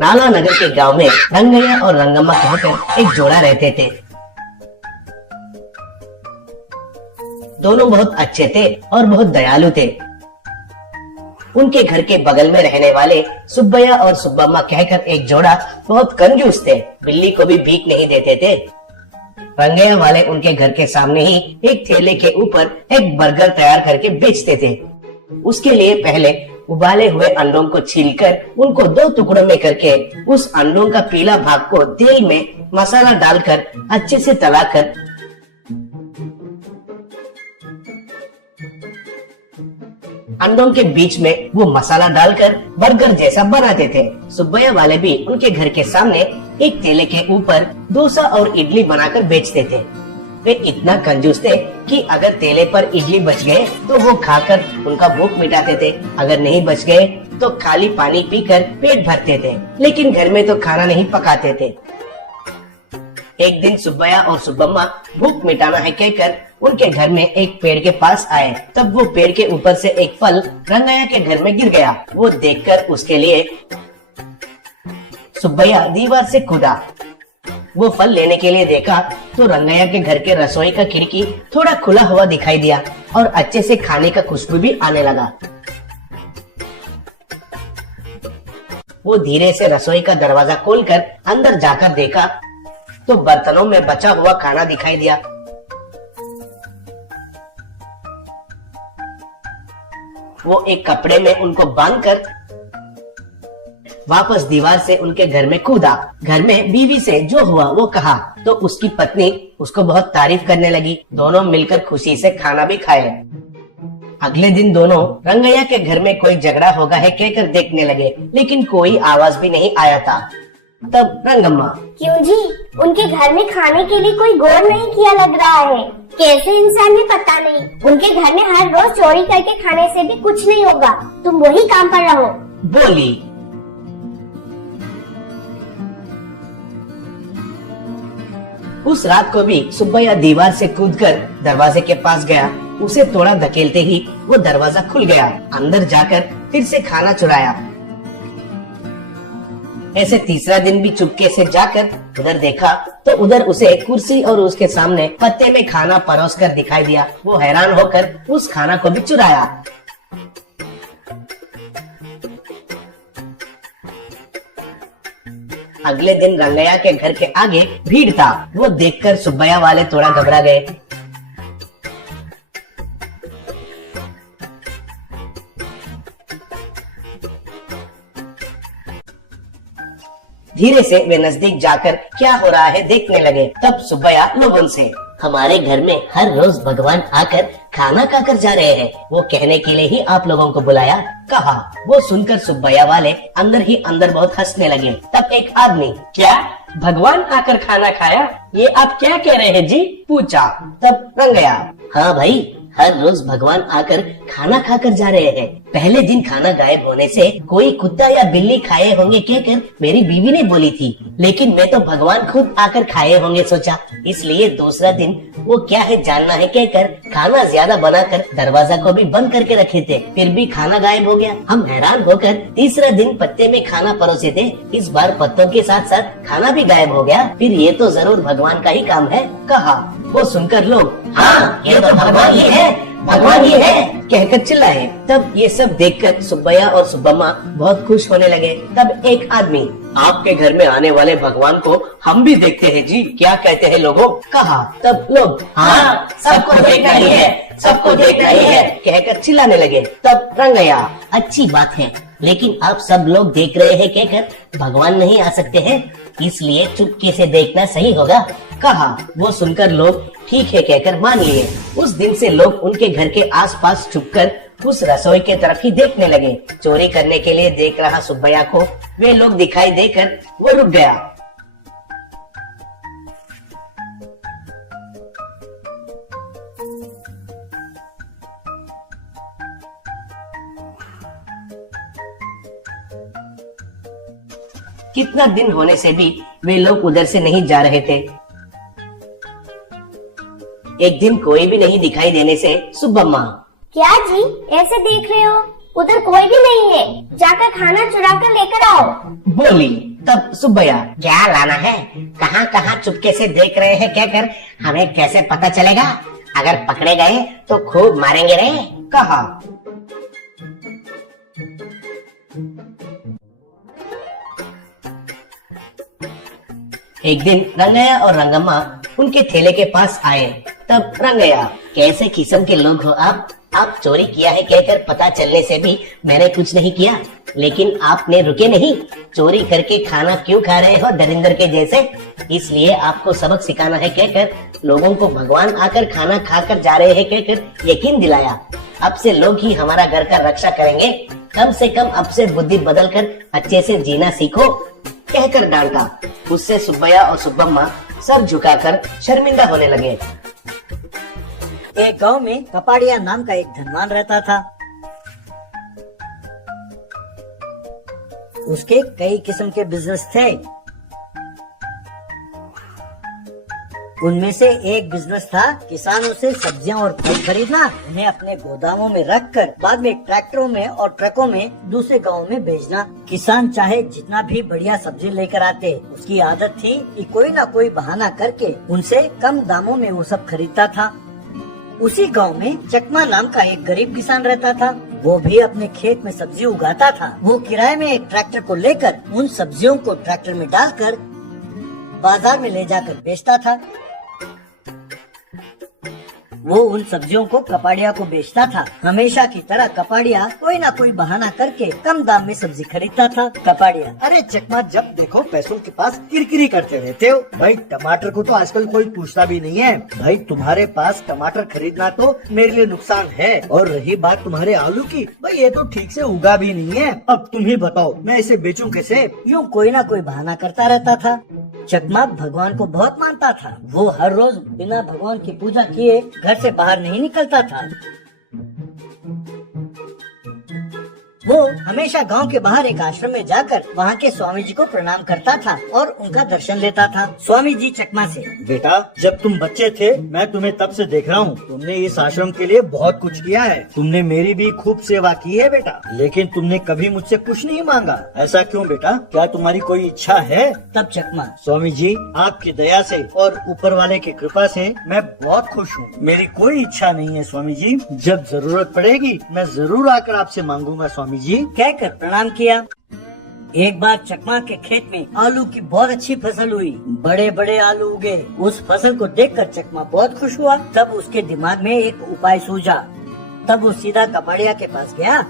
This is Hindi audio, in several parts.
नाला नगर के गांव में रंगैया और रंगम्मा कहकर एक जोड़ा रहते थे। दोनों बहुत अच्छे थे और बहुत दयालु थे। उनके घर के बगल में रहने वाले सुब्बैया और सुब्बम्मा कहकर एक जोड़ा बहुत कंजूस थे। बिल्ली को भी भीख नहीं देते थे। रंगैया वाले उनके घर के सामने ही एक ठेले के ऊपर एक बर्गर तैयार करके बेचते थे। उसके लिए पहले उबाले हुए अंडों को छीलकर उनको 2 टुकड़ों में करके उस अंडों का पीला भाग को तेल में मसाला डालकर अच्छे से तलाकर अंडों के बीच में वो मसाला डालकर बर्गर जैसा बनाते थे। सुब्बैया वाले भी उनके घर के सामने एक ठेले के ऊपर डोसा और इडली बनाकर बेचते थे। वे इतना कंजूस थे कि अगर ठेले पर इडली बच गए तो वो खाकर उनका भूख मिटाते थे। अगर नहीं बच गए तो खाली पानी पीकर पेट भरते थे, लेकिन घर में तो खाना नहीं पकाते थे। एक दिन सुब्बैया और सुब्बम्मा भूख मिटाना है कहकर उनके घर में एक पेड़ के पास आए। तब वो पेड़ के ऊपर से एक फल रंगैया के घर में गिर गया। वो देखकर उसके लिए सुब्बैया दीवार से कूदा। वो फल लेने के लिए देखा तो रंगैया के घर के रसोई का खिड़की थोड़ा खुला हुआ दिखाई दिया और अच्छे से खाने का खुशबू भी आने लगा। वो धीरे से रसोई का दरवाजा खोलकर अंदर जाकर देखा तो बर्तनों में बचा हुआ खाना दिखाई दिया। वो एक कपड़े में उनको बांधकर वापस दीवार से उनके घर में कूदा। घर में बीवी से जो हुआ वो कहा तो उसकी पत्नी उसको बहुत तारीफ करने लगी। दोनों मिलकर खुशी से खाना भी खाए। अगले दिन दोनों रंगैया के घर में कोई झगड़ा होगा है कहकर देखने लगे, लेकिन कोई आवाज भी नहीं आया था। तब रंगम्मा, क्यों जी, उनके घर में खाने के लिए कोई गौर नहीं किया लग रहा है। कैसे इंसान है पता नहीं। उनके घर में हर रोज चोरी करके खाने से भी कुछ नहीं होगा। तुम वही काम पर रहो, बोली। उस रात को भी सुब्बैया दीवार से कूदकर दरवाजे के पास गया। उसे थोड़ा धकेलते ही वो दरवाजा खुल गया। अंदर जाकर फिर से खाना चुराया। ऐसे तीसरा दिन भी चुपके से जाकर उधर देखा तो उधर उसे कुर्सी और उसके सामने पत्ते में खाना परोसकर दिखाई दिया। वो हैरान होकर उस खाना को भी चुराया। अगले दिन रंगैया के घर के आगे भीड़ था। वो देखकर सुब्बैया वाले थोड़ा घबरा गए। धीरे से वे नजदीक जाकर क्या हो रहा है देखने लगे। तब सुब्बैया लोगों से, हमारे घर में हर रोज भगवान आकर खाना खाकर जा रहे हैं, वो कहने के लिए ही आप लोगों को बुलाया, कहा। वो सुनकर सुब्बैया वाले अंदर ही अंदर बहुत हंसने लगे। तब एक आदमी, क्या भगवान आकर खाना खाया, ये आप क्या कह रहे हैं जी, पूछा। तब रंगैया, हाँ भाई, हर रोज भगवान आकर खाना खाकर जा रहे हैं। पहले दिन खाना गायब होने से कोई कुत्ता या बिल्ली खाए होंगे कहकर मेरी बीवी ने बोली थी, लेकिन मैं तो भगवान खुद आकर खाए होंगे सोचा, इसलिए दूसरा दिन वो क्या है जानना है कहकर खाना ज्यादा बनाकर दरवाजा को भी बंद करके रखे थे। फिर भी खाना गायब हो गया। हम हैरान होकर तीसरा दिन पत्ते में खाना परोसे थे, इस बार पत्तों के साथ साथ खाना भी गायब हो गया। फिर ये तो जरूर भगवान का ही काम है, कहा। वो सुनकर लोग, हाँ ये तो भगवान ही है, भगवान ही है कहकर चिल्लाए। तब ये सब देखकर सुब्बैया और सुब्बम्मा बहुत खुश होने लगे। तब एक आदमी, आपके घर में आने वाले भगवान को हम भी देखते हैं जी, क्या कहते हैं लोगों, कहा। तब लोग, हाँ सबको देखना ही है, सबको देखना ही है कहकर चिल्लाने लगे। तब रंगैया, अच्छी बात है, लेकिन आप सब लोग देख रहे हैं कहकर भगवान नहीं आ सकते हैं, इसलिए चुपके से देखना सही होगा, कहा। वो सुनकर लोग ठीक है कहकर मान लिए। उस दिन से लोग उनके घर के आसपास छुपकर उस रसोई के तरफ ही देखने लगे। चोरी करने के लिए देख रहा सुब्बैया को वे लोग दिखाई देकर वो रुक गया। कितना दिन होने से भी वे लोग उधर से नहीं जा रहे थे। एक दिन कोई भी नहीं दिखाई देने से सुब्बम्मा, क्या जी ऐसे देख रहे हो, उधर कोई भी नहीं है, जाकर खाना चुरा कर लेकर आओ, बोली। तब सुब्बैया, क्या लाना है, कहाँ कहाँ चुपके से देख रहे हैं कहकर हमें कैसे पता चलेगा? अगर पकड़े गए तो खूब मारेंगे रे, कहा। एक दिन रंगैया और रंगम्मा उनके ठेले के पास आए। तब रंगैया, कैसे किस्म के लोग हो आप चोरी किया है कहकर पता चलने से भी मैंने कुछ नहीं किया, लेकिन आपने रुके नहीं, चोरी करके खाना क्यों खा रहे हो दरिंदर के जैसे? इसलिए आपको सबक सिखाना है कहकर लोगों को भगवान आकर खाना खाकर जा रहे हैं कहकर यकीन दिलाया। अब से लोग ही हमारा घर का रक्षा करेंगे, कम से कम अब से बुद्धि बदल कर अच्छे से जीना सीखो, कहकर डांटा। उससे सुब्बैया और सुब्बम्मा सर झुकाकर शर्मिंदा होने लगे। एक गांव में कपाड़िया नाम का एक धनवान रहता था। उसके कई किस्म के बिजनेस थे। उनमें से एक बिजनेस था किसानों से सब्जियां और फल खरीदना, उन्हें अपने गोदामों में रखकर बाद में ट्रैक्टरों में और ट्रकों में दूसरे गांवों में भेजना। किसान चाहे जितना भी बढ़िया सब्जी लेकर आते, उसकी आदत थी कि कोई ना कोई बहाना करके उनसे कम दामों में वो सब खरीदता था। उसी गांव में चकमा नाम का एक गरीब किसान रहता था। वो भी अपने खेत में सब्जी उगाता था। वो किराए में एक ट्रैक्टर को लेकर उन सब्जियों को ट्रैक्टर में डालकर बाजार में ले जाकर बेचता था। वो उन सब्जियों को कपाड़िया को बेचता था। हमेशा की तरह कपाड़िया कोई ना कोई बहाना करके कम दाम में सब्जी खरीदता था। कपाड़िया, अरे चकमा, जब देखो पैसों के पास किरकिरी करते रहते हो। भाई टमाटर को तो आजकल कोई पूछता भी नहीं है। भाई तुम्हारे पास टमाटर खरीदना तो मेरे लिए नुकसान है। और रही बात तुम्हारे आलू की, भाई ये तो ठीक से उगा भी नहीं है। अब तुम ही बताओ मैं इसे बेचूं कैसे? यूँ कोई ना कोई बहाना करता रहता था। चकमा भगवान को बहुत मानता था। वो हर रोज बिना भगवान की पूजा किए घर से बाहर नहीं निकलता था। वो हमेशा गांव के बाहर एक आश्रम में जाकर वहाँ के स्वामी जी को प्रणाम करता था और उनका दर्शन लेता था। स्वामी जी चकमा से, बेटा, जब तुम बच्चे थे मैं तुम्हें तब से देख रहा हूँ। तुमने इस आश्रम के लिए बहुत कुछ किया है। तुमने मेरी भी खूब सेवा की है बेटा, लेकिन तुमने कभी मुझसे कुछ नहीं मांगा। ऐसा क्यों बेटा? क्या तुम्हारी कोई इच्छा है? तब चकमा, स्वामी जी, आपकी दया से और ऊपर वाले की कृपा से मैं बहुत खुश हूँ। मेरी कोई इच्छा नहीं है स्वामी जी। जब जरूरत पड़ेगी मैं जरूर आकर आपसे मांगूंगा स्वामी जी, कहकर प्रणाम किया। एक बार चकमा के खेत में आलू की बहुत अच्छी फसल हुई। बड़े बड़े आलू उगे। उस फसल को देखकर चकमा बहुत खुश हुआ। तब उसके दिमाग में एक उपाय सूझा। तब वो सीधा कपाड़िया के पास गया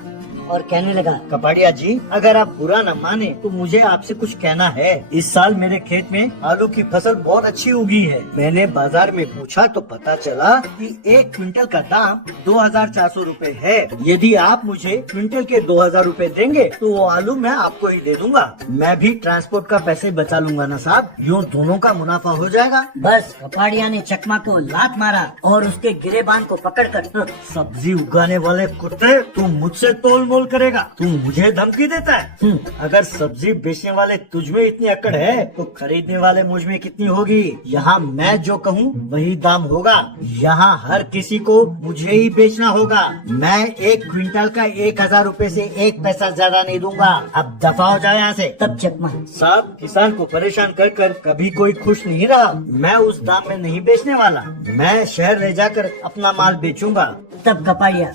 और कहने लगा, कपाड़िया जी, अगर आप बुरा न माने तो मुझे आपसे कुछ कहना है। इस साल मेरे खेत में आलू की फसल बहुत अच्छी उगी है। मैंने बाजार में पूछा तो पता चला कि 1 क्विंटल का दाम 2400 रूपए है। यदि आप मुझे क्विंटल के 2000 रूपए देंगे तो वो आलू मैं आपको ही दे दूंगा। मैं भी ट्रांसपोर्ट का पैसे बचा लूंगा ना साहब। यूँ दोनों का मुनाफा हो जाएगा। बस कपाड़िया ने चकमा को लात मारा और उसके गिरेबान को पकड़कर, सब्जी उगाने वाले कुत्ते, तुम मुझसे तोल मोल करेगा? तुम मुझे धमकी देता है? अगर सब्जी बेचने वाले तुझ में इतनी अकड़ है तो खरीदने वाले मुझ में कितनी होगी? यहाँ मैं जो कहूँ वही दाम होगा। यहाँ हर किसी को मुझे ही बेचना होगा। मैं 1 क्विंटल का 1000 रूपए से 1 पैसा ज्यादा नहीं दूंगा। अब दफा हो जाए यहाँ से। तब चकमा, साहब, किसान को परेशान कर कर कभी कोई खुश नहीं रहा। मैं उस दाम में नहीं बेचने वाला। मैं शहर ले जाकर अपना माल बेचूंगा। तब कपाड़िया,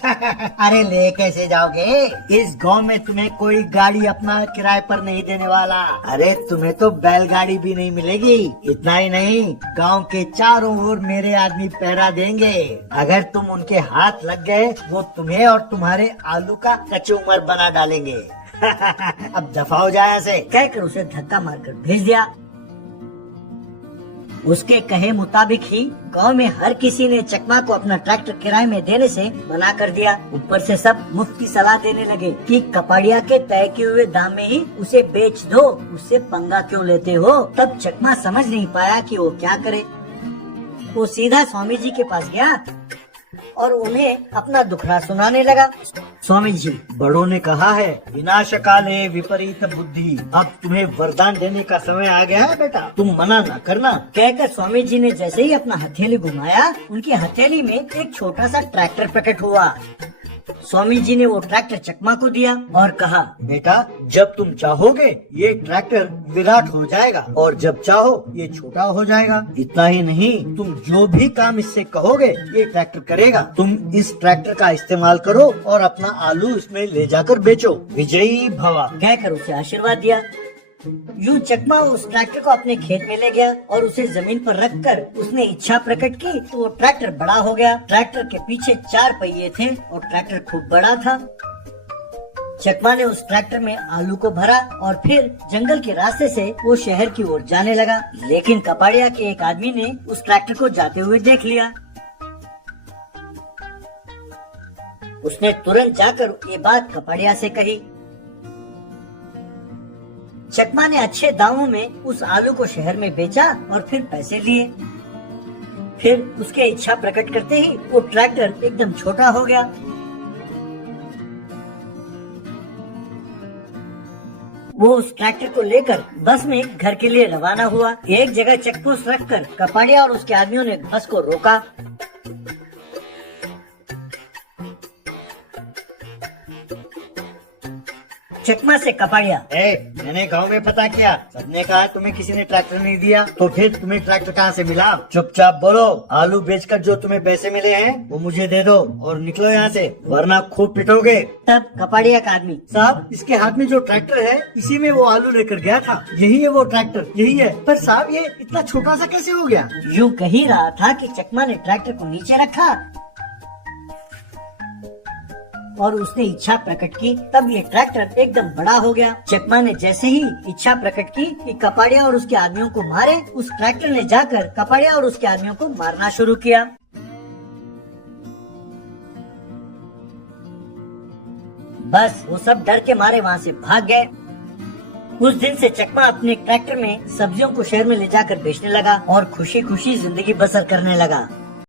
अरे ले कैसे जाओगे? इस गांव में तुम्हें कोई गाड़ी अपना किराए पर नहीं देने वाला। अरे तुम्हें तो बैलगाड़ी भी नहीं मिलेगी। इतना ही नहीं, गांव के चारों ओर मेरे आदमी पहरा देंगे। अगर तुम उनके हाथ लग गए, वो तुम्हें और तुम्हारे आलू का कचूमर बना डालेंगे। अब दफा हो जाए ऐसे, कहकर उसे धक्का मारकर भेज दिया। उसके कहे मुताबिक ही गांव में हर किसी ने चकमा को अपना ट्रैक्टर किराए में देने से मना कर दिया। ऊपर से सब मुफ्त की सलाह देने लगे कि कपाड़िया के तय किए हुए दाम में ही उसे बेच दो, उससे पंगा क्यों लेते हो। तब चकमा समझ नहीं पाया कि वो क्या करे। वो सीधा स्वामी जी के पास गया और उन्हें अपना दुखड़ा सुनाने लगा। स्वामी जी, बड़ों ने कहा है, विनाश काले विपरीत बुद्धि। अब तुम्हें वरदान देने का समय आ गया है बेटा, तुम मना न करना। कहकर स्वामी जी ने जैसे ही अपना हथेली घुमाया, उनकी हथेली में एक छोटा सा ट्रैक्टर प्रकट हुआ। स्वामी जी ने वो ट्रैक्टर चकमा को दिया और कहा, बेटा जब तुम चाहोगे ये ट्रैक्टर विराट हो जाएगा और जब चाहो ये छोटा हो जाएगा। इतना ही नहीं, तुम जो भी काम इससे कहोगे ये ट्रैक्टर करेगा। तुम इस ट्रैक्टर का इस्तेमाल करो और अपना आलू इसमें ले जाकर बेचो। विजयी भवा। कहकर उसे आशीर्वाद दिया। यूं चकमा उस ट्रैक्टर को अपने खेत में ले गया और उसे जमीन पर रखकर उसने इच्छा प्रकट की तो वो ट्रैक्टर बड़ा हो गया। ट्रैक्टर के पीछे 4 पहिए थे और ट्रैक्टर खूब बड़ा था। चकमा ने उस ट्रैक्टर में आलू को भरा और फिर जंगल के रास्ते से वो शहर की ओर जाने लगा। लेकिन कपाड़िया के एक आदमी ने उस ट्रैक्टर को जाते हुए देख लिया। उसने तुरंत जाकर ये बात कपाड़िया से कही। चकमा ने अच्छे दामों में उस आलू को शहर में बेचा और फिर पैसे लिए। फिर उसके इच्छा प्रकट करते ही वो ट्रैक्टर एकदम छोटा हो गया। वो उस ट्रैक्टर को लेकर बस में घर के लिए रवाना हुआ। एक जगह चेकपोस्ट रखकर कपाड़िया और उसके आदमियों ने बस को रोका। चकमा से कपाड़िया, मैंने गांव में पता किया, सबने कहा तुम्हें किसी ने ट्रैक्टर नहीं दिया, तो फिर तुम्हें ट्रैक्टर कहाँ से मिला? चुपचाप बोलो, आलू बेचकर जो तुम्हें पैसे मिले हैं वो मुझे दे दो और निकलो यहाँ से, वरना खूब पिटोगे। तब कपाड़िया का आदमी, साहब इसके हाथ में जो ट्रैक्टर है इसी में वो आलू लेकर गया था, यही है वो ट्रैक्टर, यही है। पर साहब ये इतना छोटा सा कैसे हो गया? यूं कह ही रहा था कि चकमा ने ट्रैक्टर को नीचे रखा और उसने इच्छा प्रकट की। तब ये ट्रैक्टर एकदम बड़ा हो गया। चकमा ने जैसे ही इच्छा प्रकट की कि कपाड़िया और उसके आदमियों को मारे, उस ट्रैक्टर ने जाकर कपाड़िया और उसके आदमियों को मारना शुरू किया। बस वो सब डर के मारे वहाँ से भाग गए। उस दिन से चकमा अपने ट्रैक्टर में सब्जियों को शहर में ले जाकर बेचने लगा और खुशी खुशी जिंदगी बसर करने लगा।